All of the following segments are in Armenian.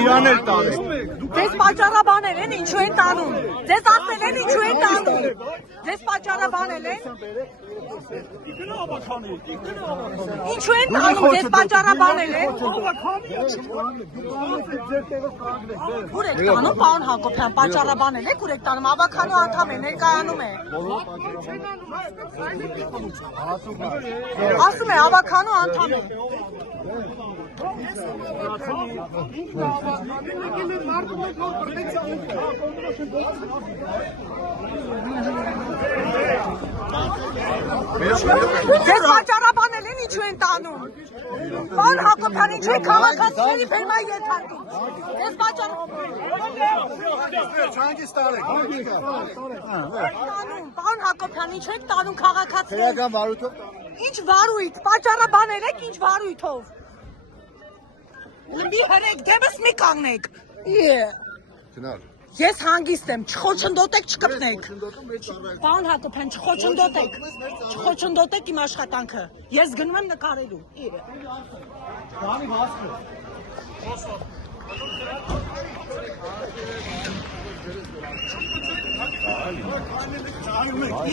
Իրաներ տարեք։ Ձեզ պատճառաբանել են ինչու են տանում։ Ձեզ ասել են ինչու են տանում։ Ձեզ պատճառաբանել են։ Ինչու են տանում, ձեզ պատճառաբանել են։ Ուր եք տանում, պարոն Հակոբյան, պատճառաբանել եք, ուր եք տանում, ավականու անդամ է, ներկայանում է։ Ասում է, ավականու անդամ է։ Ձեզ պատճառաբանել են ինչու են տանում։ Պարոն Հակոբյան, ինչու եք քաղաքացիների բերման ենթարկում։ Ձեզ Պարոն Հակոբյան, ինչու եք տանում քաղաքացիներին։ Ինչ վարույթ, պատճառաբանել եք ինչ վարույթով։ Մի հրեք, դեմս մի կանգնեք։ Ես հանգիստ եմ, չխոչնդոտեք, չկպնեք։ Պարոն Հակոբյան, չխոչնդոտեք իմ աշխատանքը։ Ես գնում եմ նկարելու։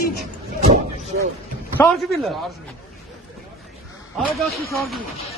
Ինչ։ Շարժվի լը։ Արագացի շարժվի։